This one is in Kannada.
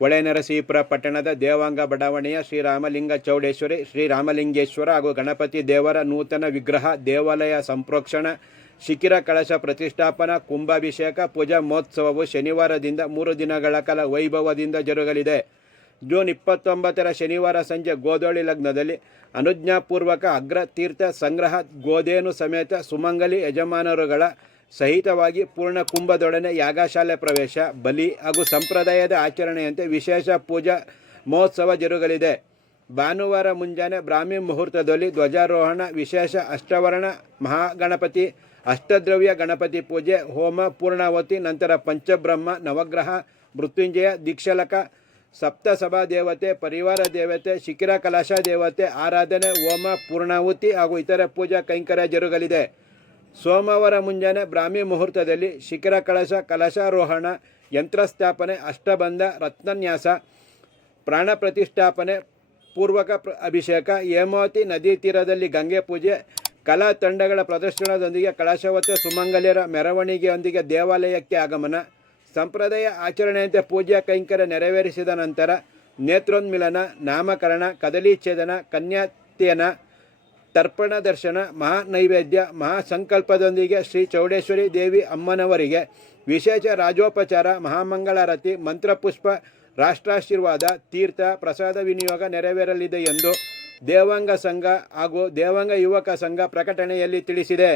ಹೊಳೆನರಸೀಪುರ ಪಟ್ಟಣದ ದೇವಾಂಗ ಬಡಾವಣೆಯ ಶ್ರೀರಾಮಲಿಂಗ ಚೌಡೇಶ್ವರಿ, ಶ್ರೀರಾಮಲಿಂಗೇಶ್ವರ ಹಾಗೂ ಗಣಪತಿ ದೇವರ ನೂತನ ವಿಗ್ರಹ, ದೇವಾಲಯ ಸಂಪ್ರೋಕ್ಷಣ, ಶಿಖಿರ ಕಳಶ ಪ್ರತಿಷ್ಠಾಪನಾ, ಕುಂಭಾಭಿಷೇಕ, ಪೂಜಾ ಮಹೋತ್ಸವವು ಶನಿವಾರದಿಂದ ಮೂರು ದಿನಗಳ ಕಾಲ ವೈಭವದಿಂದ ಜರುಗಲಿದೆ. ಜೂನ್ ಇಪ್ಪತ್ತೊಂಬತ್ತರ ಶನಿವಾರ ಸಂಜೆ ಗೋಧೋಳಿ ಲಗ್ನದಲ್ಲಿ ಅನುಜ್ಞಾಪೂರ್ವಕ ಅಗ್ರ ತೀರ್ಥ ಸಂಗ್ರಹ ಗೋಧೇನು ಸಮೇತ ಸುಮಂಗಲಿ ಯಜಮಾನರುಗಳ ಸಹಿತವಾಗಿ ಪೂರ್ಣ ಕುಂಭದೊಡನೆ ಯಾಗಶಾಲೆ ಪ್ರವೇಶ, ಬಲಿ ಹಾಗೂ ಸಂಪ್ರದಾಯದ ಆಚರಣೆಯಂತೆ ವಿಶೇಷ ಪೂಜಾ ಮಹೋತ್ಸವ ಜರುಗಲಿದೆ. ಭಾನುವಾರ ಮುಂಜಾನೆ ಬ್ರಾಹ್ಮಿ ಮುಹೂರ್ತದಲ್ಲಿ ಧ್ವಜಾರೋಹಣ, ವಿಶೇಷ ಅಷ್ಟವರ್ಣ, ಮಹಾಗಣಪತಿ, ಅಷ್ಟದ್ರವ್ಯ ಗಣಪತಿ ಪೂಜೆ, ಹೋಮ ಪೂರ್ಣಾವತಿ, ನಂತರ ಪಂಚಬ್ರಹ್ಮ, ನವಗ್ರಹ, ಮೃತ್ಯುಂಜಯ, ದೀಕ್ಷಲಕ, ಸಪ್ತಸಭಾ ದೇವತೆ, ಪರಿವಾರ ದೇವತೆ, ಶಿಖಿರ ಕಲಶ ದೇವತೆ, ಆರಾಧನೆ, ಹೋಮ ಪೂರ್ಣಾಹುತಿ ಹಾಗೂ ಇತರ ಪೂಜಾ ಕೈಂಕರ್ಯ ಜರುಗಲಿದೆ. ಸೋಮವಾರ ಮುಂಜಾನೆ ಬ್ರಾಹ್ಮಿ ಮುಹೂರ್ತದಲ್ಲಿ ಶಿಖರ ಕಳಶ, ಕಲಶಾರೋಹಣ, ಯಂತ್ರಸ್ಥಾಪನೆ, ಅಷ್ಟಬಂಧ, ರತ್ನನ್ಯಾಸ, ಪ್ರಾಣ ಪ್ರತಿಷ್ಠಾಪನೆ, ಪೂರ್ವಕ ಪ್ರ- ಅಭಿಷೇಕ, ಹೇಮಾವತಿ ನದಿ ತೀರದಲ್ಲಿ ಗಂಗೆ ಪೂಜೆ, ಕಲಾ ತಂಡಗಳ ಪ್ರದರ್ಶನದೊಂದಿಗೆ ಕಳಶವತ್ತ ಸುಮಂಗಲಿಯರ ಮೆರವಣಿಗೆಯೊಂದಿಗೆ ದೇವಾಲಯಕ್ಕೆ ಆಗಮನ, ಸಂಪ್ರದಾಯ ಆಚರಣೆಯಂತೆ ಪೂಜಾ ಕೈಂಕರ್ಯ ನೆರವೇರಿಸಿದ ನಂತರ ನೇತ್ರೋನ್ಮಿಲನ, ನಾಮಕರಣ ಕದಲೀಚ್ಛೇದನ ಕನ್ಯಾತ್ಯನ ತರ್ಪಣ ದರ್ಶನ ಮಹಾ ನೈವೇದ್ಯ ಮಹಾ ಸಂಕಲ್ಪದೊಂದಿಗೆ ಶ್ರೀ ಚೌಡೇಶ್ವರಿ ದೇವಿ ಅಮ್ಮನವರಿಗೆ ವಿಶೇಷ ರಾಜೋಪಚಾರ ಮಹಾಮಂಗಳಾರತಿ ಮಂತ್ರಪುಷ್ಪ, ರಾಷ್ಟ್ರಾಶೀರ್ವಾದ, ತೀರ್ಥ, ಪ್ರಸಾದ ವಿನಿಯೋಗ ನೆರವೇರಲಿದೆ ಎಂದು ದೇವಾಂಗ ಸಂಘ ಹಾಗೂ ದೇವಾಂಗ ಯುವಕ ಸಂಘ ಪ್ರಕಟಣೆಯಲ್ಲಿ ತಿಳಿಸಿದೆ.